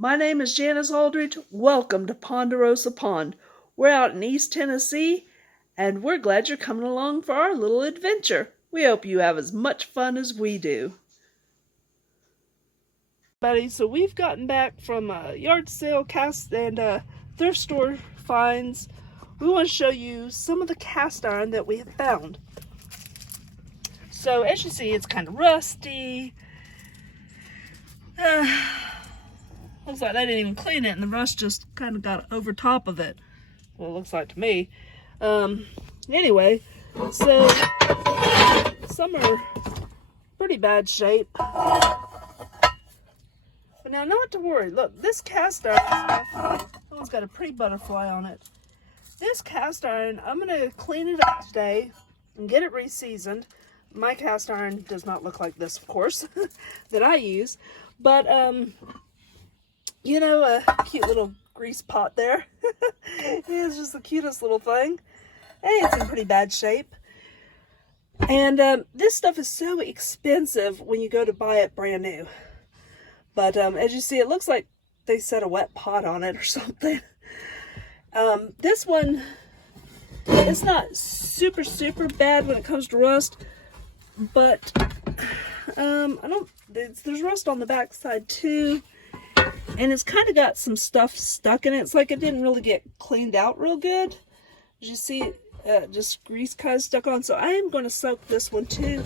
My name is Janice Aldridge. Welcome to Ponderosa Pond. We're out in East Tennessee, and we're glad you're coming along for our little adventure. We hope you have as much fun as we do. Buddy, so we've gotten back from a yard sale, cast, and thrift store finds. We want to show you some of the cast iron that we have found. So as you see, it's kind of rusty. Looks like they didn't even clean it, and the rust just kind of got over top of it. Well, it looks like to me. Anyway, so some are pretty bad shape. But now, not to worry. Look, this cast iron stuff, that one's got a pretty butterfly on it. This cast iron, I'm going to clean it up today and get it re-seasoned. My cast iron does not look like this, of course, that I use. But, you know, a cute little grease pot there. It's just the cutest little thing. Hey, it's in pretty bad shape. And this stuff is so expensive when you go to buy it brand new. But as you see, it looks like they set a wet pot on it or something. This one, it's not super bad when it comes to rust. But there's rust on the back side too, and it's kind of got some stuff stuck in it. It's like it didn't really get cleaned out real good. As you see, just grease kind of stuck on. So I am going to soak this one too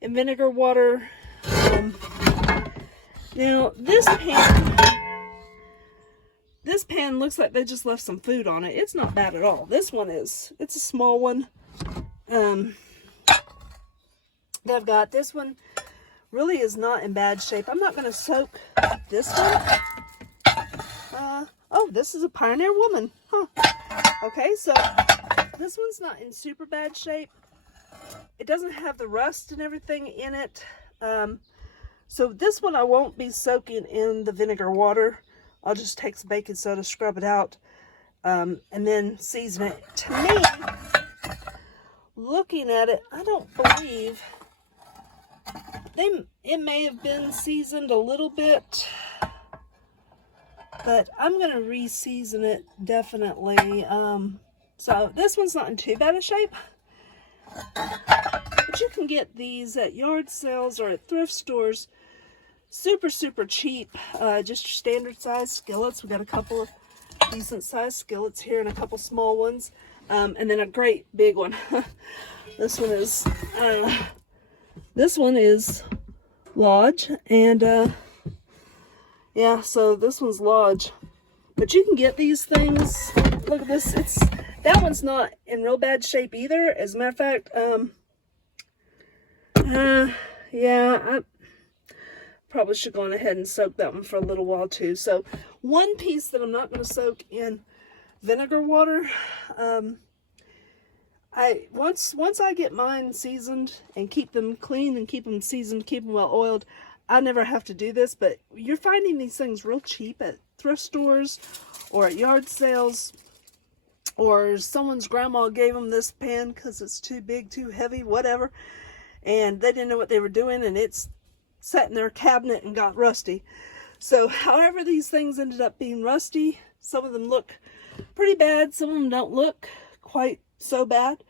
in vinegar water. Now this pan looks like they just left some food on it. It's not bad at all. This one is. It's a small one. I've got this one really is not in bad shape. I'm not going to soak this one. Oh, this is a Pioneer Woman. Huh. Okay, so this one's not in super bad shape. It doesn't have the rust and everything in it. So this one I won't be soaking in the vinegar water. I'll just take some baking soda, scrub it out, and then season it. To me, looking at it, I don't believe... It may have been seasoned a little bit, but I'm going to re-season it definitely. So this one's not in too bad a shape, but you can get these at yard sales or at thrift stores super cheap. Just your standard size skillets. We got a couple of decent sized skillets here and a couple small ones, and then a great big one. This one is Lodge, and yeah, so this one's Lodge. But you can get these things. Look at this. That one's not in real bad shape either. As a matter of fact, yeah, I probably should go on ahead and soak that one for a little while too. So one piece that I'm not going to soak in vinegar water. Once I get mine seasoned and keep them clean and keep them seasoned, keep them well oiled, I never have to do this. But you're finding these things real cheap at thrift stores or at yard sales, or someone's grandma gave them this pan because it's too big, too heavy, whatever, and they didn't know what they were doing, and it's sat in their cabinet and got rusty. So however these things ended up being rusty, some of them look pretty bad, some of them don't look quite so bad.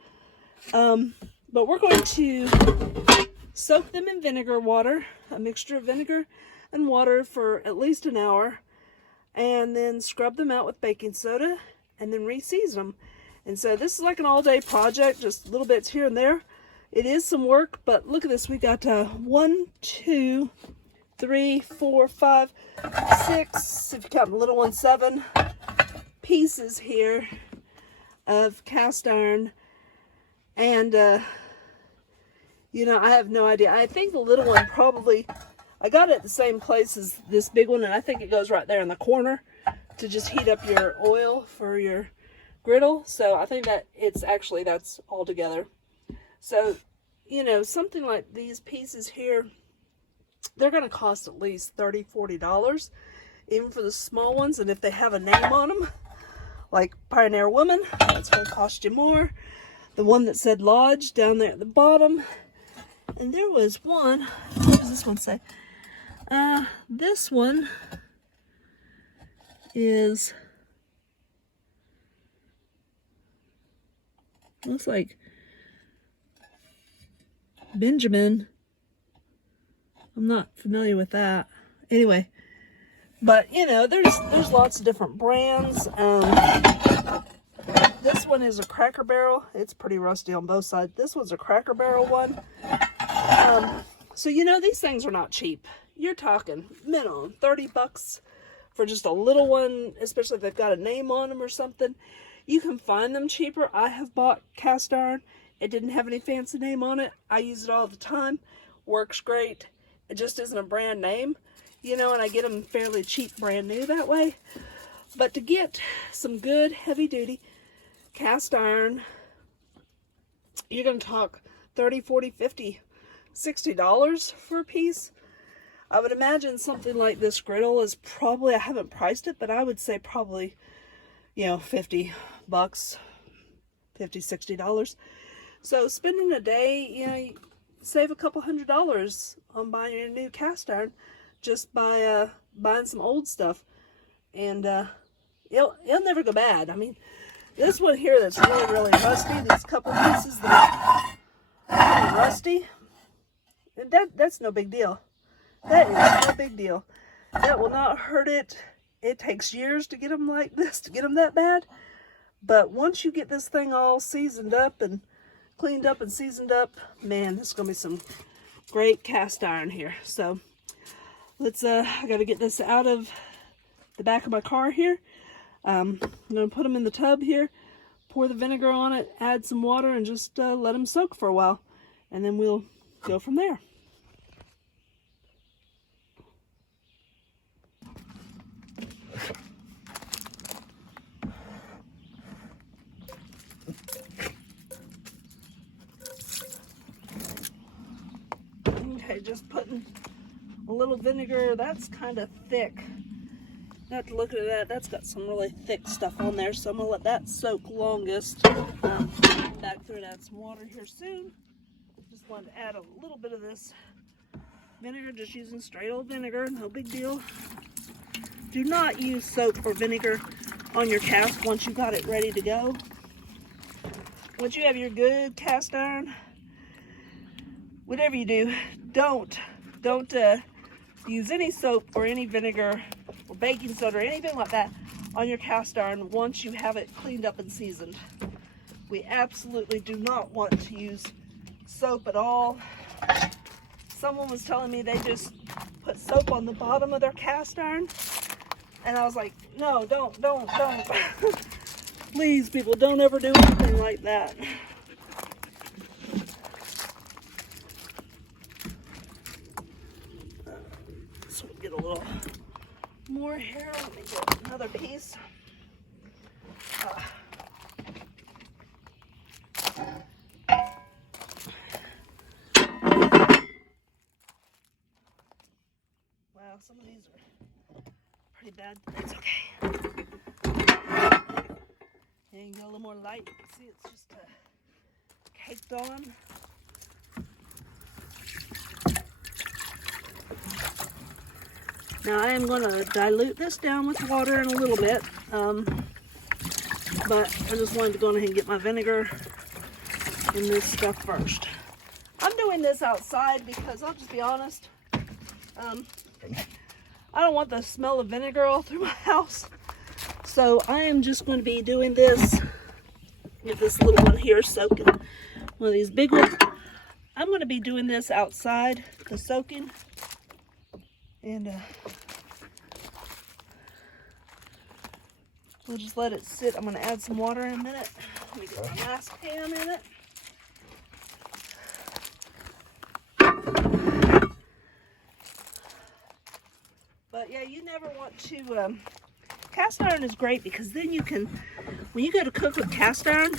But we're going to soak them in vinegar water, a mixture of vinegar and water, for at least an hour, and then scrub them out with baking soda and then re-season them. And so this is like an all-day project, just little bits here and there. It is some work, but look at this. We got 1, 2, 3, 4, 5, 6, if you count the little one, 7 pieces here of cast iron. And you know, I have no idea. I think the little one probably, I got it at the same place as this big one, and I think it goes right there in the corner to just heat up your oil for your griddle. So I think that that's all together. So, you know, something like these pieces here, they're going to cost at least $30, $40, even for the small ones. And if they have a name on them, like Pioneer Woman, that's going to cost you more. The one that said Lodge down there at the bottom. And there was one, what does this one say? This one is, looks like Benjamin. I'm not familiar with that. Anyway, but you know, there's lots of different brands. This one is a Cracker Barrel. It's pretty rusty on both sides. This one's a Cracker Barrel one. So you know, these things are not cheap. You're talking minimum 30 bucks for just a little one, especially if they've got a name on them or something. You can find them cheaper. I have bought cast iron. It didn't have any fancy name on it. I use it all the time. Works great. It just isn't a brand name, you know, and I get them fairly cheap, brand new that way. But to get some good heavy duty cast iron, you're going to talk 30, 40, 50, $60 for a piece. I would imagine something like this griddle is probably, I haven't priced it, but I would say probably, you know, 50 bucks, $50, $60. So spending a day, you know, you save a couple $100 on buying a new cast iron just by buying some old stuff. And it'll never go bad. I mean, this one here that's really, really rusty, these couple pieces that are rusty, that's no big deal. That is no big deal. That will not hurt it. It takes years to get them like this, to get them that bad. But once you get this thing all seasoned up and cleaned up and seasoned up, man, this is going to be some great cast iron here. So let's, I got to get this out of the back of my car here. I'm going to put them in the tub here, pour the vinegar on it, add some water, and just let them soak for a while. And then we'll go from there. Okay, just putting a little vinegar. That's kind of thick. You have to look at that. That's got some really thick stuff on there, so I'm gonna let that soak longest. Back through and add some water here soon. Just wanted to add a little bit of this vinegar, just using straight old vinegar, no big deal. Do not use soap or vinegar on your cast once you got it ready to go. Once you have your good cast iron, whatever you do, don't use any soap or any vinegar or baking soda or anything like that on your cast iron once you have it cleaned up and seasoned. We absolutely do not want to use soap at all. Someone was telling me they just put soap on the bottom of their cast iron, and I was like, no, don't. Please, people, don't ever do anything like that. So we'll get a little more here. Let me get another piece. Wow, some of these are pretty bad. It's okay. And you get a little more light. You can see it's just caked on. Now I am going to dilute this down with water in a little bit, but I just wanted to go ahead and get my vinegar in this stuff first. I'm doing this outside because I'll just be honest, I don't want the smell of vinegar all through my house. So I am just going to be doing this, get this little one here soaking, one of these big ones. I'm going to be doing this outside, the soaking. And we'll just let it sit. I'm going to add some water in a minute. Let me get my last pan in it. But yeah, you never want to, cast iron is great because then you can, when you go to cook with cast iron,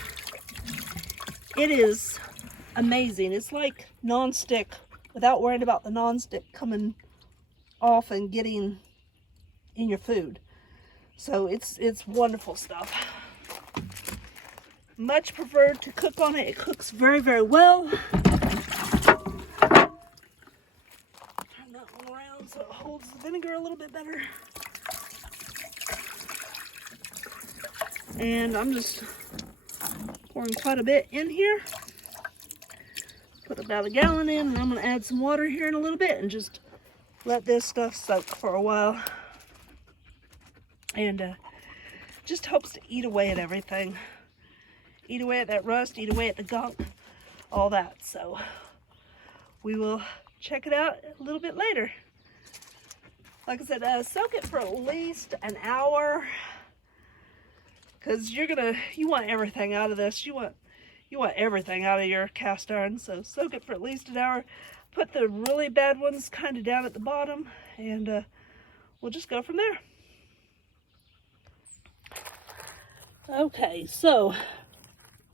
it is amazing. It's like non-stick without worrying about the non-stick coming off and getting in your food. So it's wonderful stuff. Much preferred to cook on it. It cooks very, very well. Turn that one around so it holds the vinegar a little bit better. And I'm just pouring quite a bit in here. Put about a gallon in, and I'm going to add some water here in a little bit and just let this stuff soak for a while. And just helps to eat away at everything. Eat away at that rust, eat away at the gunk, all that. So we will check it out a little bit later. Like I said, soak it for at least an hour, because you want everything out of this. You want everything out of your cast iron. So soak it for at least an hour. Put the really bad ones kind of down at the bottom, and we'll just go from there. Okay, so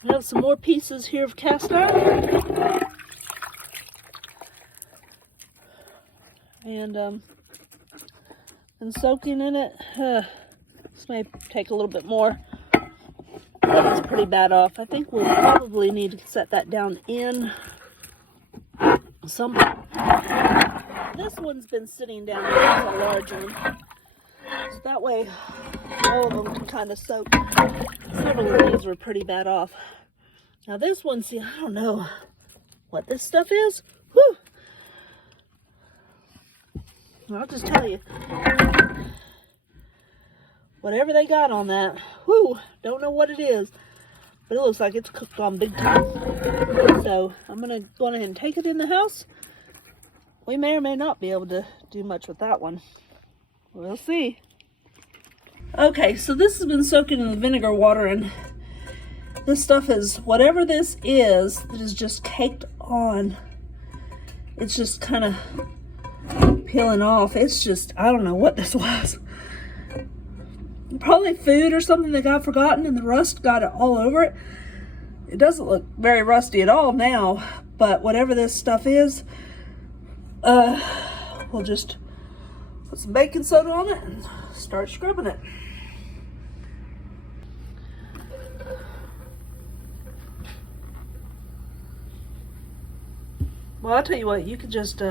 I have some more pieces here of cast iron, and been soaking in it. This may take a little bit more. That is pretty bad off. I think we'll probably need to set that down in some. This one's been sitting down here. It's a large one. So that way all of them can kind of soak. Several of these were pretty bad off. Now this one, see, I don't know what this stuff is. Whew. I'll just tell you. Whatever they got on that, whew, don't know what it is, but it looks like it's cooked on big time. So I'm going to go ahead and take it in the house. We may or may not be able to do much with that one. We'll see. Okay, so this has been soaking in the vinegar water, and this stuff is, whatever this is, that is just caked on. It's just kind of peeling off. It's just, I don't know what this was. Probably food or something that got forgotten, and the rust got it all over it. It doesn't look very rusty at all now, but whatever this stuff is, we'll just put some baking soda on it and start scrubbing it. Well, I'll tell you what, you could just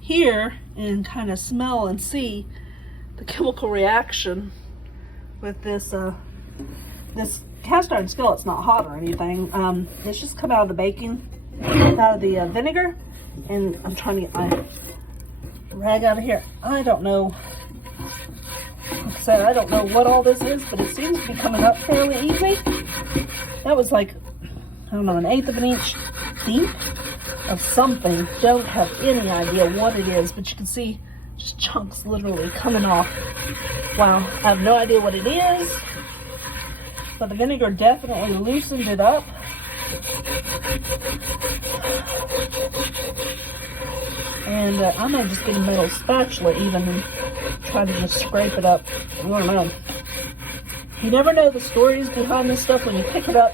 hear and kind of smell and see the chemical reaction with this this cast iron skillet's not hot or anything. It's just come out of the baking, out of the vinegar, and I'm trying to get my rag out of here. I don't know. Like I said, I don't know what all this is, but it seems to be coming up fairly easy. That was like, I don't know, 1/8 of an inch deep of something. Don't have any idea what it is, but you can see just chunks literally coming off. Wow, I have no idea what it is, but the vinegar definitely loosened it up. And I may just get a metal spatula even and try to just scrape it up. I don't know. You never know the stories behind this stuff when you pick it up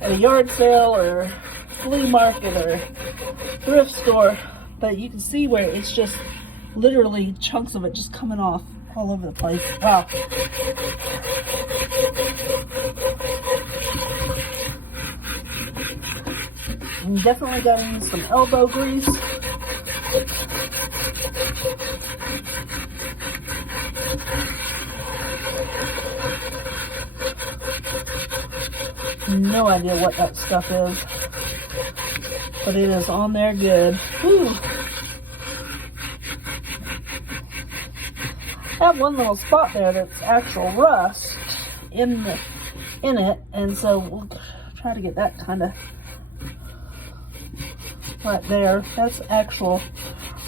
at a yard sale or flea market or thrift store, but you can see where it's just literally chunks of it just coming off all over the place. Wow. I'm definitely getting some elbow grease. No idea what that stuff is, but it is on there good. Whew. I have one little spot there that's actual rust in it, and so we'll try to get that kind of right there. That's actual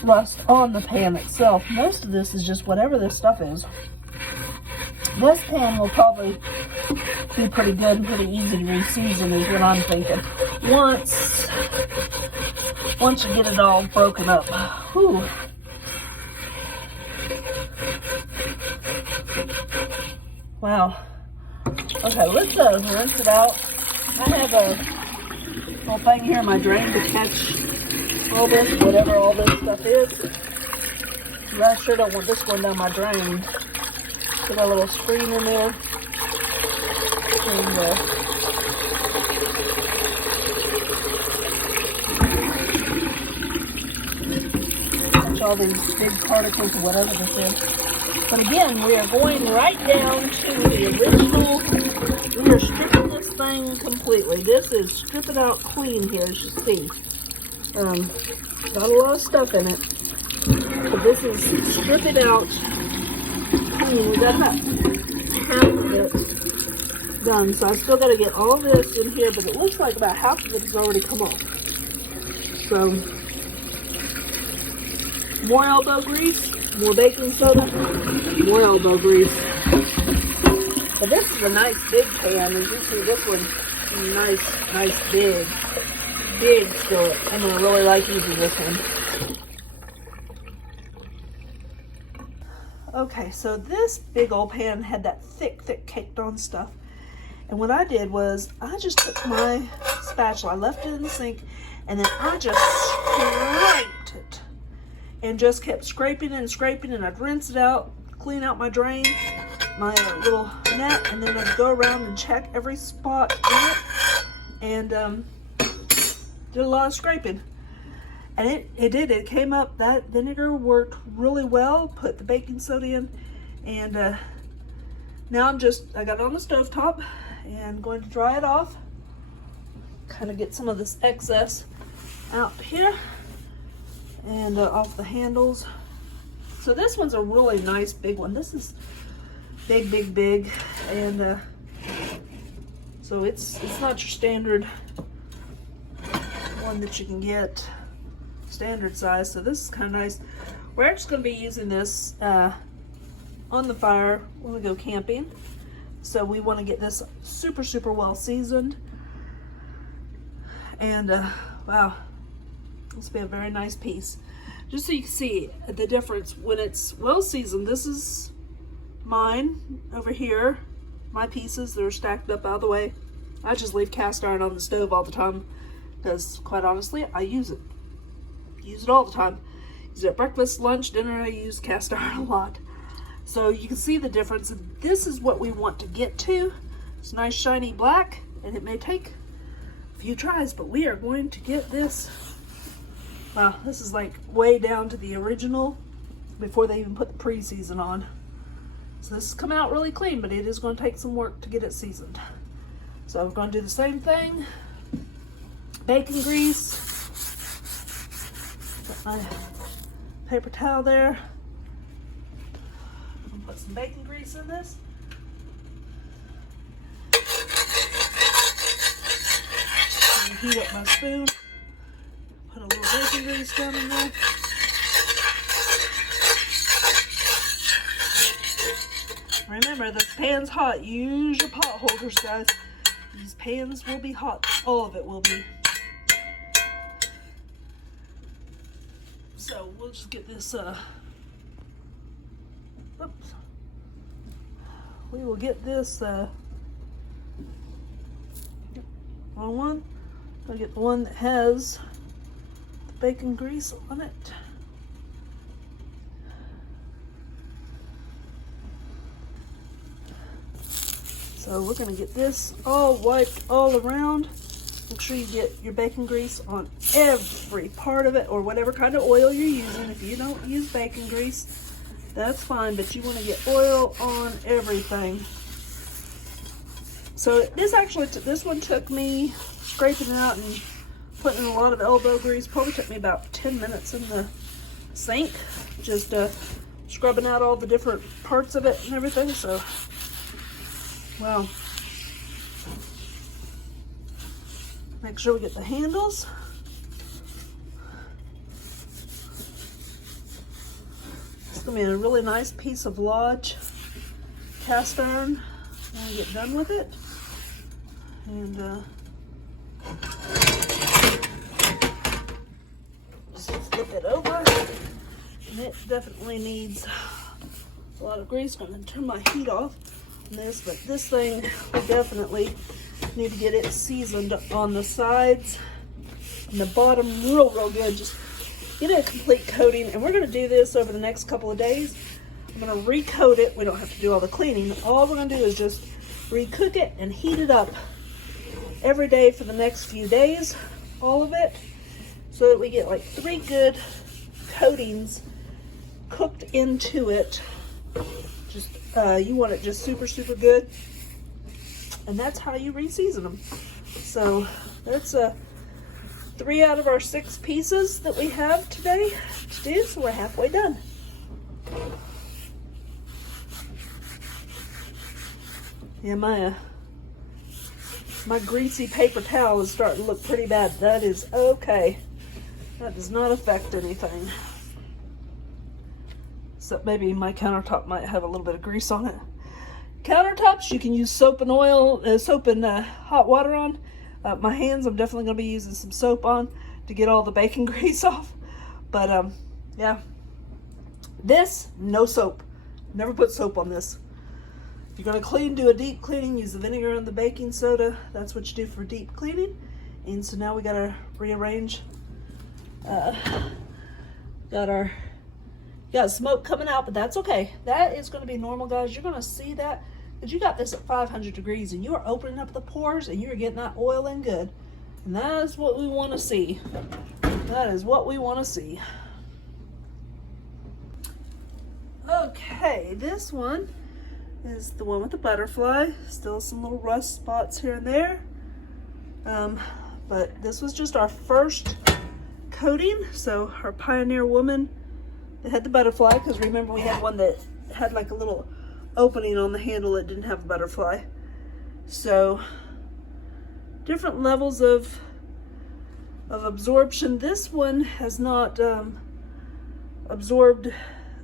rust on the pan itself. Most of this is just whatever this stuff is. This pan will probably be pretty good and pretty easy to reseason is what I'm thinking. Once you get it all broken up. Whew. Wow. Okay, let's rinse it out. I have a little thing here in my drain to catch all this, whatever all this stuff is. I sure don't want this going down my drain. Put a little screen in there. And catch all these big particles or whatever this is. But again, we are going right down to the original. We are stripping this thing completely. This is strip it out clean here, as you see. Got a lot of stuff in it. So this is strip it out clean. We got about half of it done. So I still got to get all this in here, but it looks like about half of it has already come off. So more elbow grease, more baking soda, more elbow grease. But this is a nice big pan. As you see, this one, nice big skillet. I'm gonna really like using this one. Okay, so this big old pan had that thick caked on stuff. And what I did was I just took my spatula, I left it in the sink, and then I just scraped it. And just kept scraping and scraping, and I'd rinse it out, clean out my drain, my little net, and then I'd go around and check every spot in it, and did a lot of scraping. And it came up. That vinegar worked really well. Put the baking soda in, and now I got it on the stovetop and going to dry it off. Kind of get some of this excess out here and off the handles. So this one's a really nice big one. This is big, and so it's not your standard one that you can get standard size. So this is kind of nice. We're actually going to be using this on the fire when we go camping. So we want to get this super well seasoned, and wow, this will be a very nice piece. Just so you can see the difference when it's well seasoned. This is mine over here. My pieces that are stacked up out of the way. I just leave cast iron on the stove all the time because, quite honestly, I use it. Use it all the time. Use it at breakfast, lunch, dinner. I use cast iron a lot. So you can see the difference. This is what we want to get to. It's nice shiny black, and it may take a few tries, but we are going to get this. Wow, this is like way down to the original before they even put the pre-season on. So this has come out really clean, but it is going to take some work to get it seasoned. So I'm going to do the same thing. Bacon grease. Got my paper towel there. I'm going to put some bacon grease in this. Heat up my spoon. Put a little bacon grease down in there. Remember, this pan's hot. Use your pot holders, guys. These pans will be hot. All of it will be. So we'll just get this, oops. We will get this, wrong one. I'll get the one that has the bacon grease on it. So we're going to get this all wiped all around. Make sure you get your bacon grease on every part of it, or whatever kind of oil you're using. If you don't use bacon grease, that's fine, but you want to get oil on everything. So this one took me scraping it out and putting in a lot of elbow grease. Probably took me about 10 minutes in the sink, just scrubbing out all the different parts of it and everything. So, wow. Make sure we get the handles. It's gonna be a really nice piece of Lodge cast iron when I get done with it. And just flip it over. And it definitely needs a lot of grease. I'm gonna turn my heat off on this, but this thing will definitely need to get it seasoned on the sides and the bottom real good. Just get it a complete coating, and we're going to do this over the next couple of days. I'm going to recoat it. We don't have to do all the cleaning. All we're going to do is just recook it and heat it up every day for the next few days, all of it, so that we get like 3 good coatings cooked into it Just you want it just super, super good. And that's how you re-season them. So that's 3 out of our 6 pieces that we have today to do. So we're halfway done. Yeah, my greasy paper towel is starting to look pretty bad. That is okay. That does not affect anything. Except maybe my countertop might have a little bit of grease on it. Countertops, you can use soap and oil, soap and hot water on. My hands, I'm definitely going to be using some soap on to get all the bacon grease off. But yeah, this, no soap. Never put soap on this. If you're going to do a deep cleaning, use the vinegar and the baking soda. That's what you do for deep cleaning. And so now we got to rearrange. Got smoke coming out, but that's okay. That is going to be normal, guys. You're going to see that because you got this at 500 degrees and you are opening up the pores and you're getting that oil in good. And that is what we want to see. That is what we want to see. Okay, this one is the one with the butterfly. Still some little rust spots here and there. But this was just our first coating. So our Pioneer Woman, it had the butterfly, because remember we had one that had like a little opening on the handle that didn't have a butterfly. So different levels of absorption. This one has not absorbed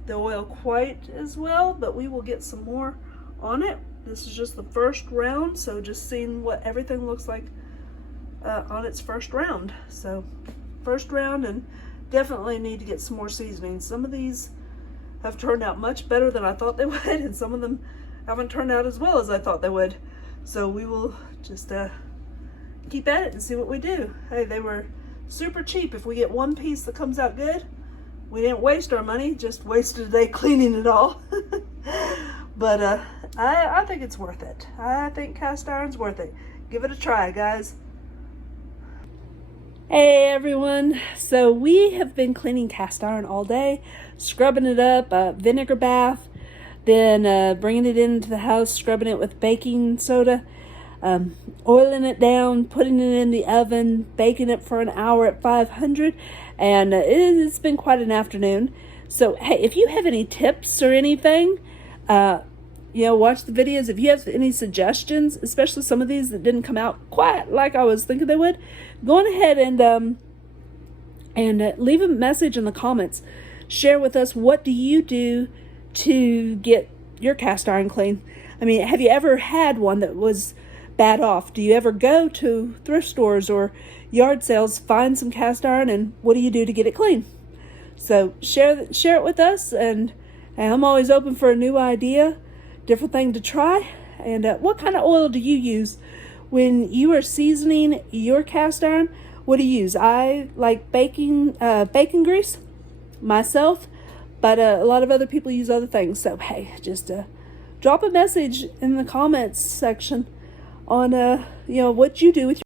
the oil quite as well, but we will get some more on it. This is just the first round, so just seeing what everything looks like on its first round. So first round, and definitely need to get some more seasoning. Some of these have turned out much better than I thought they would, and some of them haven't turned out as well as I thought they would. So we will just keep at it and see what we do. Hey, they were super cheap. If we get one piece that comes out good, we didn't waste our money, just wasted a day cleaning it all. But I think it's worth it. I think cast iron's worth it. Give it a try, guys. Hey everyone, so we have been cleaning cast iron all day, scrubbing it up, vinegar bath, then bringing it into the house, scrubbing it with baking soda, oiling it down, putting it in the oven, baking it for an hour at 500, and it's been quite an afternoon. So hey, if you have any tips or anything, watch the videos. If you have any suggestions, especially some of these that didn't come out quite like I was thinking they would, go on ahead and leave a message in the comments. Share with us, what do you do to get your cast iron clean? I mean, have you ever had one that was bad off? Do you ever go to thrift stores or yard sales, find some cast iron, and what do you do to get it clean? So share it with us, and I'm always open for a new idea, different thing to try. And what kind of oil do you use when you are seasoning your cast iron? What do you use? I like bacon grease myself, but a lot of other people use other things. So hey, just drop a message in the comments section on what you do with your